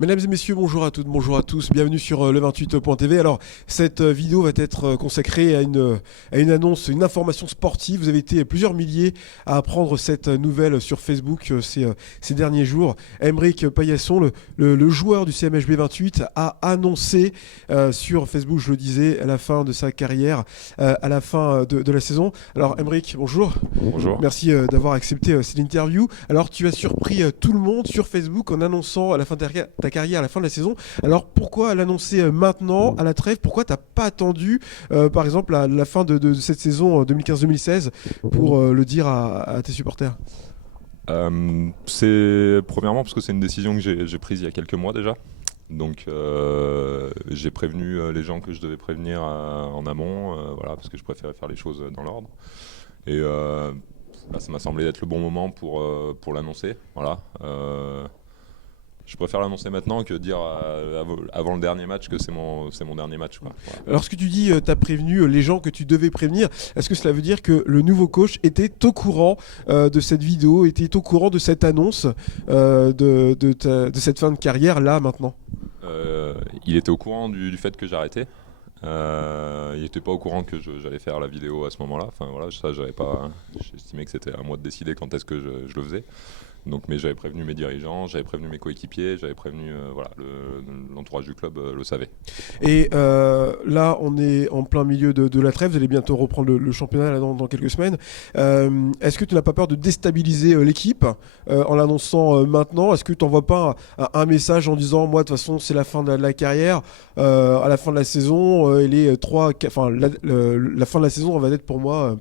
Mesdames et messieurs, bonjour à toutes, bonjour à tous, bienvenue sur le28.tv. Alors, cette vidéo va être consacrée à une annonce, une information sportive. Vous avez été plusieurs milliers à apprendre cette nouvelle sur Facebook ces derniers jours. Aymeric Paillasson, le joueur du CMHB 28, a annoncé sur Facebook, je le disais, à la fin de sa carrière, à la fin de la saison. Alors, Aymeric, bonjour. Bonjour. Merci d'avoir accepté cette interview. Alors, tu as surpris tout le monde sur Facebook en annonçant à la fin de ta carrière, à la fin de la saison. Alors, pourquoi l'annoncer maintenant, à la trêve? Pourquoi t'as pas attendu, par exemple, à la fin de cette saison 2015-2016 pour le dire à tes supporters? C'est premièrement parce que c'est une décision que j'ai prise il y a quelques mois déjà. Donc j'ai prévenu les gens que je devais prévenir en amont, voilà, parce que je préférais faire les choses dans l'ordre. Et ça m'a semblé être le bon moment pour l'annoncer. Voilà. Je préfère l'annoncer maintenant que dire avant le dernier match que c'est mon dernier match, quoi. Voilà. Alors, ce que tu dis, tu as prévenu les gens que tu devais prévenir. Est-ce que cela veut dire que le nouveau coach était au courant de cette vidéo, était au courant de cette annonce de cette fin de carrière, là, maintenant? Il était au courant du fait que j'arrêtais. Il n'était pas au courant que j'allais faire la vidéo à ce moment-là. Enfin voilà, ça j'estimais que c'était à moi de décider quand est-ce que je le faisais. Donc, mais j'avais prévenu mes dirigeants, j'avais prévenu mes coéquipiers, j'avais prévenu voilà, l'entourage du club le savait. Et là, on est en plein milieu de la trêve. Vous allez bientôt reprendre le championnat là, dans quelques semaines. Est-ce que tu n'as pas peur de déstabiliser l'équipe en l'annonçant maintenant? Est-ce que tu n'envoies pas un message en disant, moi, de toute façon, c'est la fin de la carrière, à la fin de la saison, la fin de la saison va être pour moi.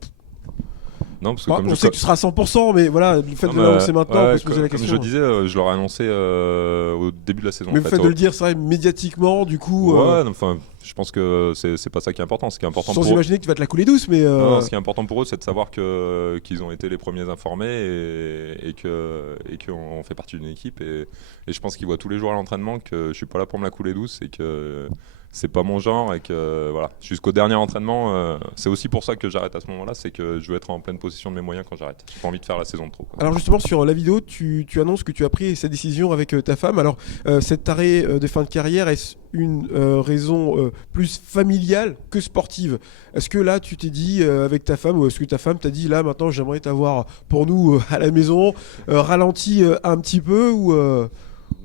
Non, parce que On sait que tu seras à 100%, mais voilà, le fait de l'annoncer maintenant, on peut se poser la question. Comme je disais, je l'aurais annoncé au début de la saison. Mais le fait de le dire, c'est vrai, médiatiquement, du coup. Ouais, enfin, je pense que c'est pas ça qui est important. Ce qui est important sans imaginer que tu vas te la couler douce, mais. Non, ce qui est important pour eux, c'est de savoir qu'ils ont été les premiers informés et qu'on fait partie d'une équipe. Et je pense qu'ils voient tous les jours à l'entraînement que je suis pas là pour me la couler douce et que c'est pas mon genre et que voilà, jusqu'au dernier entraînement, c'est aussi pour ça que j'arrête à ce moment-là, c'est que je veux être en pleine possession de mes moyens quand j'arrête. J'ai pas envie de faire la saison de trop, quoi. Alors justement sur la vidéo, tu annonces que tu as pris cette décision avec ta femme. Alors cet arrêt de fin de carrière, est-ce une raison plus familiale que sportive? Est-ce que là tu t'es dit avec ta femme, ou est-ce que ta femme t'a dit là maintenant j'aimerais t'avoir pour nous à la maison, ralenti un petit peu ou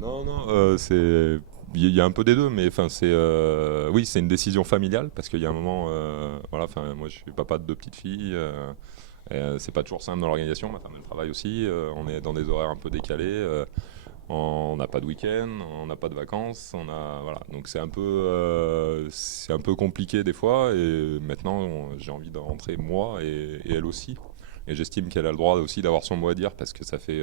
Non, c'est... Il y a un peu des deux, mais enfin oui, c'est une décision familiale parce qu'il y a un moment, voilà, enfin moi je suis papa de 2 petites filles, c'est pas toujours simple dans l'organisation. Ma femme elle travaille aussi, on est dans des horaires un peu décalés, on n'a pas de week-end, on n'a pas de vacances, voilà, donc c'est un peu compliqué des fois. Et maintenant j'ai envie de rentrer moi et elle aussi, et j'estime qu'elle a le droit aussi d'avoir son mot à dire parce que ça fait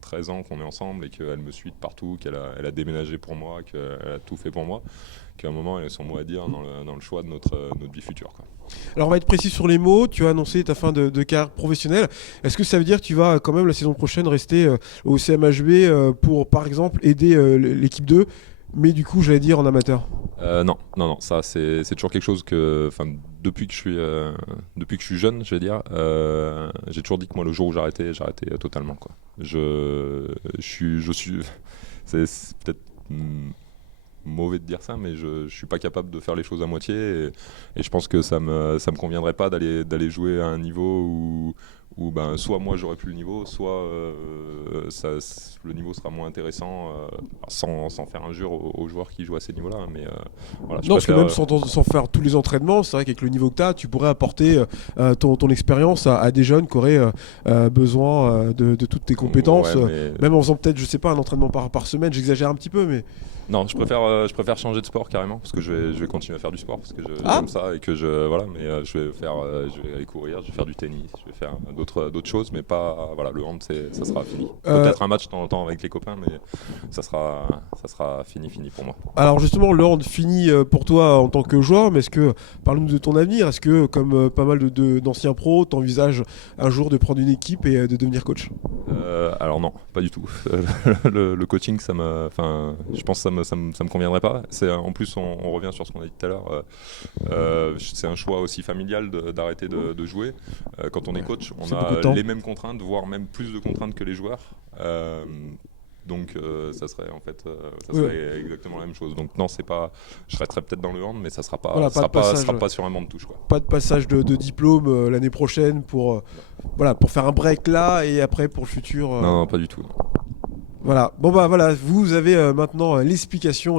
13 ans qu'on est ensemble et qu'elle me suit de partout, elle a déménagé pour moi, qu'elle a tout fait pour moi, qu'à un moment elle a son mot à dire dans le choix de notre vie future, quoi. Alors on va être précis sur les mots. Tu as annoncé ta fin de carrière professionnelle. Est-ce que ça veut dire que tu vas quand même la saison prochaine rester au CMHB pour par exemple aider l'équipe 2, mais du coup j'allais dire en amateur? Non, ça c'est toujours quelque chose que, enfin, depuis que je suis jeune, je vais dire, j'ai toujours dit que moi le jour où j'arrêtais totalement, quoi. C'est peut-être mauvais de dire ça, mais je suis pas capable de faire les choses à moitié, et je pense que ça me conviendrait pas d'aller jouer à un niveau où ben, soit moi j'aurais plus le niveau, soit le niveau sera moins intéressant, sans faire injure aux joueurs qui jouent à ces niveaux-là. Mais voilà, Non, parce que même sans faire tous les entraînements, c'est vrai qu'avec le niveau que tu as, tu pourrais apporter ton expérience à des jeunes qui auraient besoin de toutes tes compétences, ouais, même en faisant peut-être, je sais pas, un entraînement par semaine. J'exagère un petit peu, mais. Non, je préfère changer de sport carrément, parce que je vais continuer à faire du sport parce que j'aime ça, et que voilà, mais je vais aller courir, je vais faire du tennis, je vais faire d'autres choses, mais pas, voilà, le hand ça sera fini. Peut-être un match de temps en temps avec les copains, mais ça sera fini pour moi. Alors justement, le hand fini pour toi en tant que joueur, mais parle-nous de ton avenir. Est-ce que, comme pas mal d'anciens pros, t'envisages un jour de prendre une équipe et de devenir coach? Alors non, pas du tout. Le coaching, je pense que ça me conviendrait pas. En plus, on revient sur ce qu'on a dit tout à l'heure. C'est un choix aussi familial d'arrêter de jouer. Quand on est coach, on a les mêmes contraintes, voire même plus de contraintes que les joueurs. Donc ça serait en fait ça serait exactement la même chose. Donc non, c'est pas, je serais peut-être dans le hand, mais ça sera pas, Voilà, sera pas sur un banc de touche, quoi. Pas de passage de diplôme l'année prochaine pour faire un break là et après pour le futur. Non, pas du tout. Voilà. Bon bah voilà, vous avez maintenant l'explication.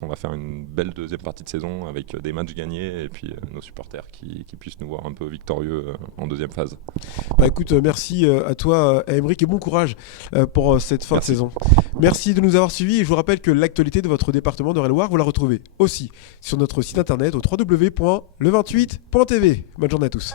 On va faire une belle deuxième partie de saison avec des matchs gagnés et puis nos supporters qui puissent nous voir un peu victorieux en deuxième phase. Bah écoute, merci à toi, Aymeric, et bon courage pour cette fin de saison. Merci de nous avoir suivis et je vous rappelle que l'actualité de votre département d'Eure-et-Loir, vous la retrouvez aussi sur notre site internet au www.le28.tv. Bonne journée à tous.